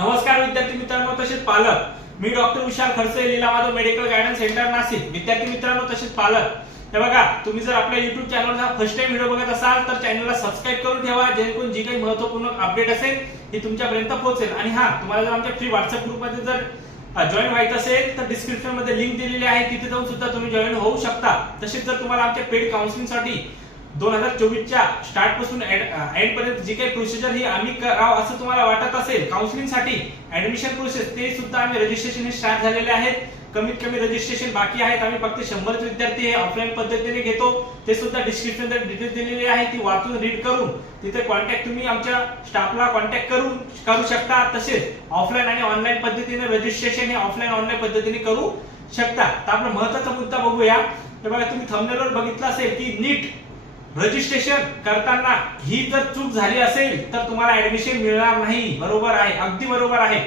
नमस्कार विद्यार्थी मित्रांनो तसेच पालक. मी doctor Vishal Khadse Leela Madhav medical guidance centre Nashik. विद्यार्थी मित्रांनो तसेच पालक. हे बघा तुम्ही जर आपल्या युट्यूब चॅनलचा फर्स्ट टाइम व्हिडिओ बघत असाल तर चॅनलला सबस्क्राईब करून ठेवा जेणेकरून जी काही महत्त्वपूर्ण अपडेट असेल ती तुमच्यापर्यंत पोहोचेल. आणि हा तुम्हाला जर आमच्या फ्री व्हॉट्सअप ग्रुपमध्ये जर जॉईन व्हायचं असेल तर डिस्क्रिप्शनमध्ये लिंक दिलेली आहे. तिथे जाऊन सुद्धा तुम्ही जॉईन होऊ शकता. तसेच जर तुम्हाला आमच्या पेड काउन्सिलिंगसाठी दोन हजार चोवीसच्या स्टार्टपासून एंड पर्यंत जी काही प्रोसिजर ही आम्ही करावं असं तुम्हाला वाटत असेल काउन्सिलिंगसाठी ऍडमिशन प्रोसेस ते सुद्धा आम्ही रजिस्ट्रेशन हे स्टार्ट झालेले आहेत. कमीत कमी रजिस्ट्रेशन बाकी आहेत. आम्ही फक्त शंभर विद्यार्थी हे ऑफलाईन पद्धतीने घेतो. ते सुद्धा डिस्क्रिप्शन डिटेल डिटेल्स दिलेली आहे. ती वाचून रीड करून तिथे कॉन्टॅक्ट तुम्ही आमच्या स्टाफला कॉन्टॅक्ट करून करू शकता. तसेच ऑफलाईन आणि ऑनलाईन पद्धतीने रजिस्ट्रेशन हे ऑफलाईन ऑनलाईन पद्धतीने करू शकता. तर आपला महत्त्वाचा मुद्दा बघूया. तर बघा तुम्ही थंबनेलवर बघितलं असेल की नीट रजिस्ट्रेशन करताना ही जर चूक झाली असेल तर तुम्हाला ऍडमिशन मिळणार नाही. बरोबर आहे. अगदी बरोबर आहे.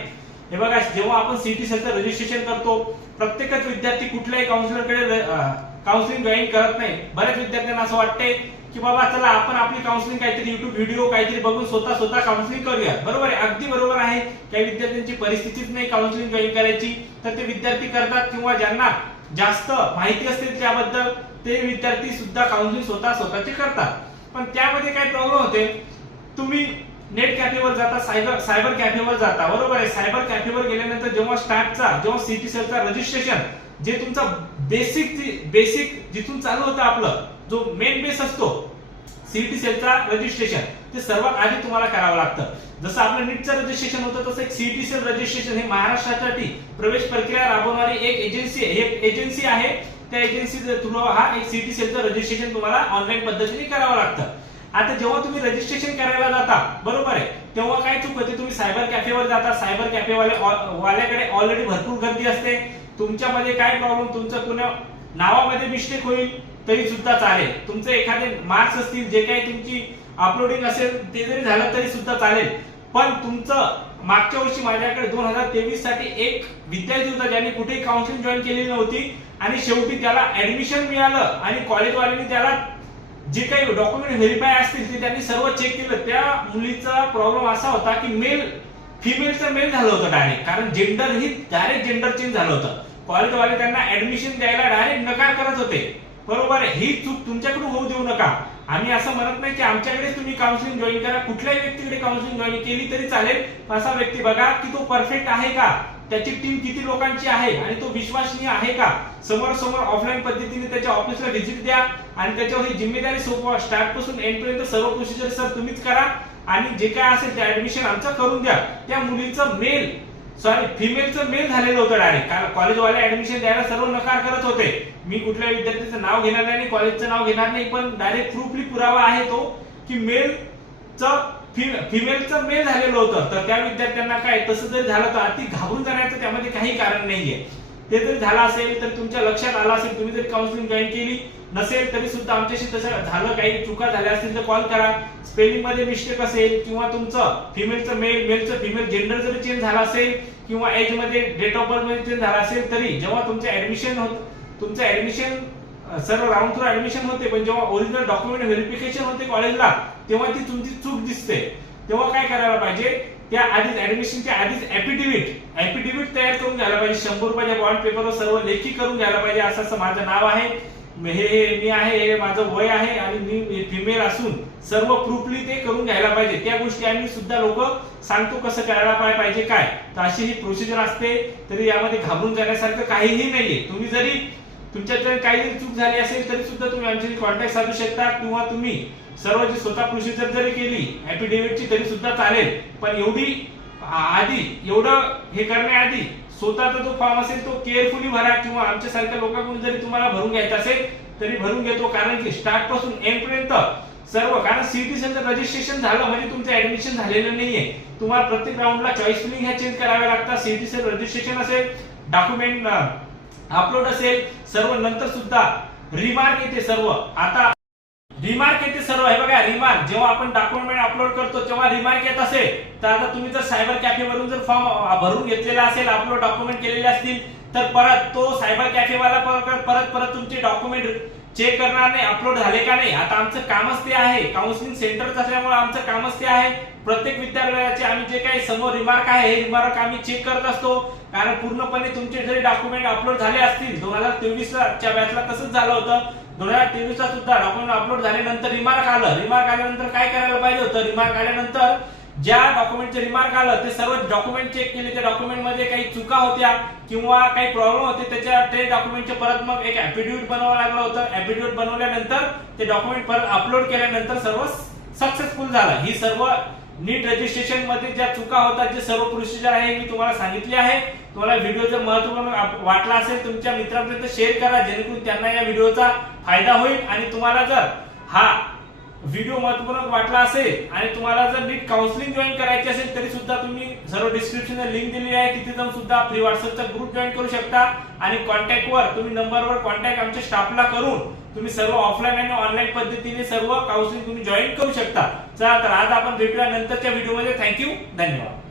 हे बघा जेव्हा आपण सिटी सेलचं रजिस्ट्रेशन करतो प्रत्येकच विद्यार्थी कुठल्याही काउन्सिलरकडे काउन्सिलिंग जॉईन करत नाही. बऱ्याच विद्यार्थ्यांना असं वाटतंय की बाबा चला आपण आपली काउन्सिलिंग काहीतरी युट्यूब व्हिडिओ काहीतरी बघून स्वतः स्वतः काउन्सिलिंग करूया बरोबर आहे. अगदी बरोबर आहे. काही विद्यार्थ्यांची परिस्थितीच नाही काउन्सिलिंग जॉईन करायची. तर ते विद्यार्थी करतात किंवा ज्यांना जास्त माहिती असते त्याबद्दल ते विद्यार्थी सुद्धा काउन्सिलिंग स्वतः स्वतःचे करतात. पण त्यामध्ये काय प्रॉब्लेम होते? तुम्ही नेट कॅफेवर जाता सायबर सायबर कॅफेवर जाता बरोबर आहे. सायबर कॅफेवर गेल्यानंतर जेव्हा स्टार्टचा जेव्हा सिटी सेलचा रजिस्ट्रेशन जे तुमचा बेसिक बेसिक जिथून चालू होतं आपलं जो मेन बेस असतो सीईटी सेलचा रजिस्ट्रेशन ते सर्वात आधी तुम्हाला करावं लागतं. जसं आपलं नीटचं रजिस्ट्रेशन होतं तसं एक सीईटी सेल रजिस्ट्रेशन हे महाराष्ट्रासाठी प्रवेश प्रक्रिया राबवणारी एक एजन्सी आहे. एक एजन्सी आहे. त्या एजन्सी थ्रू हा एक सिटी सेलचं रजिस्ट्रेशन तुम्हाला ऑनलाईन पद्धतीने करावं लागतं. आता जेव्हा तुम्ही रजिस्ट्रेशन करायला जाता बरोबर आहे तेव्हा काय चूक होते? तुम्ही सायबर कॅफेवर जाता सायबर कॅफे वाले वाल्याकडे ऑलरेडी भरपूर गर्दी असते. तुमच्यामध्ये काय प्रॉब्लेम तुमचं कुणा नावामध्ये मिस्टेक होईल तरी सुद्धा चालेल. तुमचे एखादे मार्क्स असतील जे काही तुमची अपलोडिंग असेल ते जरी झालं तरी सुद्धा चालेल. पण तुमचं मागच्या वर्षी माझ्याकडे दोन हजार तेवीससाठी एक विद्यार्थी होता ज्यांनी कुठेही काउन्सिलिंग जॉईन केलेली नव्हती. आणि शेवटी त्याला ऍडमिशन मिळालं आणि कॉलेजवाल्यांनी त्याला जे काही डॉक्युमेंट व्हेरीफाय असतील ते त्यांनी सर्व चेक केलं. त्या मुलीचा प्रॉब्लेम असा होता की मेल फिमेलचं मेल झालं होतं डायरेक्ट कारण जेंडर ही डायरेक्ट जेंडर चेंज झालं होतं. कॉलेजवाले त्यांना ऍडमिशन द्यायला डायरेक्ट नकार करत होते. बरोबर ही चूक तुमच्याकडून होऊ देऊ नका. आम्ही असं म्हणत नाही की आमच्याकडे तुम्ही काउन्सिलिंग जॉईन करा. कुठल्याही व्यक्तीकडे काउन्सिलिंग जॉईन केली तरी चालेल. असा व्यक्ती बघा की तो परफेक्ट आहे का? त्याची टीम किती लोकांची आहे आणि तो विश्वासनीय आहे का? समोर समोर ऑफलाईन पद्धतीने त्याच्या ऑफिसला व्हिजिट द्या आणि त्याच्यावर ही जिम्मेदारी सोपवा. स्टार्टपासून एंड पर्यंत सर्व प्रोसिजर सर तुम्हीच करा आणि जे काय असेल ते ऍडमिशन आमचं करून द्या. त्या मुलीचं मेल सॉरी फिमेलचं मेल झालेलं होतं डायरेक्ट कॉलेजवाले ऍडमिशन द्यायला सर्व नकार करत होते. मी कुठल्या विद्यार्थ्याचं नाव घेणार नाही आणि कॉलेजचं नाव घेणार नाही पण डायरेक्ट प्रूफली पुरावा आहे तो की मेलचं फिमेलचं मेल झालेलं होतं. तर त्या विद्यार्थ्यांना काय तसं जर झालं तर अति घाबरून जाण्याचं त्यामध्ये काही कारण नाहीये. ते जर झालं असेल तर तुमच्या लक्षात आलं असेल तुम्ही जर काउन्सिलिंग जॉईन केली नसेल तरी सुद्धा आमच्याशी तसं झालं काही चुका झाल्या असतील तर कॉल करा. स्पेलिंगमध्ये मिस्टेक असेल किंवा तुमचं फिमेलचं मेल मेलचं फिमेल जेंडर जरी चेंज झाला असेल किंवा एजमध्ये डेट ऑफ बर्थमध्ये चेंज झाला असेल तरी जेव्हा तुमचं ऍडमिशन होत तुमचं ऍडमिशन सर्व राऊंड थ्रू ऍडमिशन होते पण जेव्हा ओरिजिनल डॉक्युमेंट व्हेरिफिकेशन होते कॉलेजला तेव्हा ती तुमची चूक दिसते. तेव्हा काय करायला पाहिजे? त्या आधीच ऍडमिशनच्या आधीच ऍफिडेव्हिट ऍफिडेव्हिट तयार करून घ्यायला पाहिजे. शंभर रुपयाच्या बॉन्ड पेपरवर सर्व लेखी करून घ्यायला पाहिजे. असं असं माझं नाव आहे. हे हे मी आहे हे माझं वय आहे आणि मी फिमेल असून सर्व प्रूफली ते करून घ्यायला पाहिजे. त्या गोष्टी आम्ही सुद्धा लोक सांगतो कसं करायला पाहिजे काय. तर अशी ही प्रोसिजर असते. तरी यामध्ये घाबरून जाण्यासारखं काहीही नाहीये. तुम्ही जरी तुमच्याकडे काही जरी चूक झाली असेल तरी सुद्धा तुम्ही आमच्याशी कॉन्टॅक्ट साधू शकता किंवा तुम्ही सर्व जी स्वतः प्रोसिजर जरी केली ऍफिडेव्हिटची तरी सुद्धा चालेल. पण एवढी आधी एवढं हे करण्याआधी स्वतःचा जो फॉर्म असेल तो केअरफुली भरा किंवा आमच्यासारख्या लोकांकडून जरी तुम्हाला भरून घ्यायचा असेल तरी भरून घेतो. कारण की स्टार्टपासून एंड पर्यंत सर्व कारण सीईटी रजिस्ट्रेशन झालं म्हणजे तुमचं ऍडमिशन झालेलं नाहीये. तुम्हाला प्रत्येक राऊंडला चॉईस फिलिंग ह्या चेंज कराव्या लागतात. सीईटी रजिस्ट्रेशन असेल डॉक्युमेंट अपलोड असेल सर्व नंतर सुद्धा रिमार्क येते सर्व. आता रिमार्क येते सर्व. हे बघा रिमार्क जेव्हा आपण डॉक्युमेंट अपलोड करतो तेव्हा रिमार्क येत असेल. तर आता तुम्ही जर सायबर कॅफे वरून जर फॉर्म भरून घेतलेला असेल अपलोड डॉक्युमेंट केलेले असतील तर परत तो सायबर कॅफेवाला परत परत परत तुमचे डॉक्युमेंट चेक करणार नाही अपलोड झाले का नाही? आता आमचं कामच ते आहे. काउन्सिलिंग सेंटर असल्यामुळे आमचं कामच ते आहे. प्रत्येक विद्यालयाचे आम्ही जे काही समोर रिमार्क आहे हे रिमार्क आम्ही चेक करत असतो. कारण पूर्णपणे तुमचे जरी डॉक्युमेंट अपलोड झाले असतील दोन हजार तेवीसच्या बॅचला तसंच झालं होतं. दोन हजार तेवीसला सुद्धा डॉक्युमेंट अपलोड झाल्यानंतर रिमार्क आलं. रिमार्क आल्यानंतर काय करायला पाहिजे होतं? रिमार्क आल्यानंतर ज्या डॉक्युमेंटचे रिमार्क आलं ते सर्व डॉक्युमेंट चेक केले. त्या डॉक्युमेंटमध्ये काही चुका होत्या किंवा काही प्रॉब्लेम होते त्याच्या ते डॉक्युमेंटचे परत मग एक ऍफिडेव्हिट बनवावं लागलं होतं. ऍफिडेव्हिट बनवल्यानंतर ते डॉक्युमेंट परत अपलोड केल्यानंतर सर्व सक्सेसफुल झालं. ही सर्व नीट रजिस्ट्रेशनमध्ये ज्या चुका होतात जे सर्व प्रोसिजर आहे मी तुम्हाला सांगितली आहे. तुम्हाला व्हिडिओ जर महत्त्वपूर्ण वाटला असेल तुमच्या मित्रांपर्यंत शेअर करा जेणेकरून त्यांना या व्हिडिओचा फायदा होईल. आणि तुम्हाला जर हा व्हिडिओ महत्त्वपूर्ण वाटला असेल आणि तुम्हाला जर नीट काउन्सिलिंग जॉईन करायची असेल तरी सुद्धा तुम्ही सर्व डिस्क्रिप्शन लिंक दिलेली आहे. तिथे जाऊन सुद्धा फ्री व्हॉट्सअपचा ग्रुप जॉईन करू शकता. आणि कॉन्टॅक्ट वर तुम्ही नंबरवर कॉन्टॅक्ट आमच्या स्टाफला करून तुम्ही सर्व ऑफलाईन आणि ऑनलाईन पद्धतीने सर्व काउन्सिलिंग तुम्ही जॉईन करू शकता. चला तर आज आपण भेटूया नंतरच्या व्हिडिओमध्ये थँक्यू धन्यवाद.